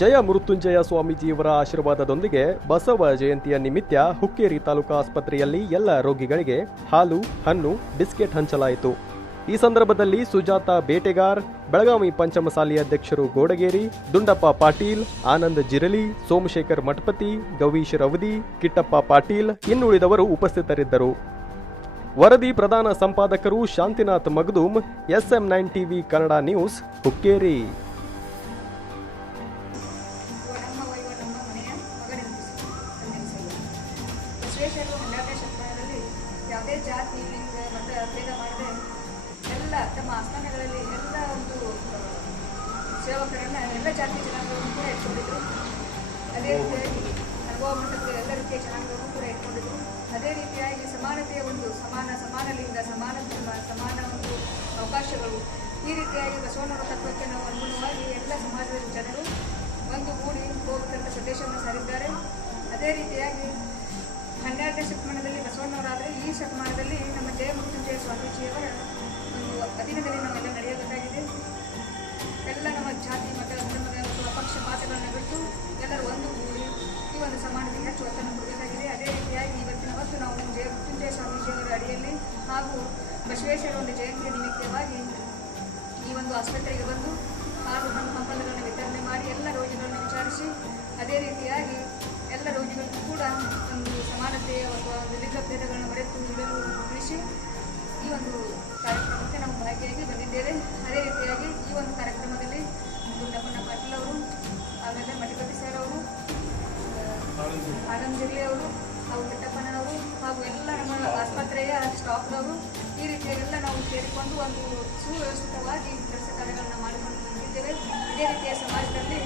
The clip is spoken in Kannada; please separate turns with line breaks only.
ಜಯ ಮೃತ್ಯುಂಜಯ ಸ್ವಾಮೀಜಿಯವರ ಆಶೀರ್ವಾದದೊಂದಿಗೆ ಬಸವ ಜಯಂತಿಯ ನಿಮಿತ್ತ ಹುಕ್ಕೇರಿ ತಾಲೂಕಾ ಆಸ್ಪತ್ರೆಯಲ್ಲಿ ಎಲ್ಲ ರೋಗಿಗಳಿಗೆ ಹಾಲು, ಹಣ್ಣು, ಬಿಸ್ಕೆಟ್ ಹಂಚಲಾಯಿತು. ಈ ಸಂದರ್ಭದಲ್ಲಿ ಸುಜಾತ ಬೇಟೆಗಾರ್, ಬೆಳಗಾವಿ ಪಂಚಮಸಾಲಿ ಅಧ್ಯಕ್ಷರು ಗೋಡಗೇರಿ, ದುಂಡಪ್ಪ ಪಾಟೀಲ್, ಆನಂದ್ ಜಿರಲಿ, ಸೋಮಶೇಖರ್ ಮಠಪತಿ, ಗವೀಶ್ ರವದಿ, ಕಿಟ್ಟಪ್ಪ ಪಾಟೀಲ್ ಇನ್ನುಳಿದವರು ಉಪಸ್ಥಿತರಿದ್ದರು. ವರದಿ ಪ್ರಧಾನ ಸಂಪಾದಕರು Shantinath Magadum, SM nine TV Kannada news, Hukkeri.
ಬಸವೇಶ್ವರರು ಹನ್ನೆರಡನೇ ಶತಮಾನದಲ್ಲಿ ಯಾವುದೇ ಜಾತಿ ಲಿಂಗ ಮತ ಭೇದ ಮಾಡದೆ ಎಲ್ಲ ತಮ್ಮ ಆಸ್ಥಾನಗಳಲ್ಲಿ ಎಲ್ಲ ಒಂದು ಸೇವಕರನ್ನು ಎಲ್ಲ ಜಾತಿ ಜನಾಂಗವನ್ನು ಕೂಡ ಇಟ್ಕೊಂಡಿದ್ರು. ಅದೇ ರೀತಿಯಾಗಿ ಅನುಭವ ಮಟ್ಟದ ಎಲ್ಲ ರೀತಿಯ ಜನಾಂಗವನ್ನು ಕೂಡ ಇಟ್ಕೊಂಡಿದ್ರು. ಅದೇ ರೀತಿಯಾಗಿ ಸಮಾನತೆಯ ಒಂದು ಸಮಾನ ಸಮಾನ ಲಿಂಗ ಸಮಾನ ಧರ್ಮ ಸಮಾನ ಒಂದು ಅವಕಾಶಗಳು ಈ ರೀತಿಯಾಗಿ ಬಸವಣ್ಣವರ ತತ್ವಕ್ಕೆ ನಾವು ಅನುಗುಣವಾಗಿ ಎಲ್ಲ ಸಮಾಜದ ಜನರು ಒಂದು ಗೂಡಿ ಹೋಗಬೇಕಂತ ಸಂದೇಶವನ್ನು ಸಾರಿದ್ದಾರೆ. ಅದೇ ರೀತಿಯಾಗಿ ಸಮಾನತೆಗೆ ಹೆಚ್ಚು ಒತ್ತನ್ನು ಕೊಡಬೇಕಾಗಿದೆ ಅದೇ ರೀತಿಯಾಗಿ ಇವತ್ತಿನ ಹೊತ್ತು ನಾವು ಜಯ ಮೃತ್ಯುಂಜಯ ಸ್ವಾಮೀಜಿಯವರ ಅಡಿಯಲ್ಲಿ ಹಾಗೂ ಬಸವೇಶ್ವರ ಒಂದು ಜಯಂತಿಯ ನಿಮಿತ್ತವಾಗಿ ಈ ಒಂದು ಆಸ್ಪತ್ರೆಗೆ ಬಂದು ಹಾಗೂ ಹಣ್ಣು ಹಂಪಲುಗಳನ್ನು ವಿತರಣೆ ಮಾಡಿ ಎಲ್ಲ ರೋಗಿಗಳನ್ನು ವಿಚಾರಿಸಿ, ಅದೇ ರೀತಿಯಾಗಿ ಎಲ್ಲ ರೋಗಿಗಳಿಗೂ ಕೂಡ ಒಂದು ಸಮಾನತೆಯ ಅಥವಾ ಒಂದು ಲಿಂಗ ಭೇದಗಳನ್ನು ಆನಂದ್ ಅವರು ಹಾಗೂ ಕಟ್ಟಪ್ಪನವರು ಹಾಗೂ ಎಲ್ಲ ನಮ್ಮ ಆಸ್ಪತ್ರೆಯ ಸ್ಟಾಫ್ನವರು ಈ ರೀತಿಯಾಗೆಲ್ಲ ನಾವು ಸೇರಿಕೊಂಡು ಒಂದು ಸುವ್ಯವಸ್ಥಿತವಾಗಿ ಕೆಲಸ ಕಾರ್ಯಗಳನ್ನು ಮಾಡಿಕೊಂಡು ಬಂದಿದ್ದೇವೆ. ಇದೇ ರೀತಿಯ ಸಮಾಜದಲ್ಲಿ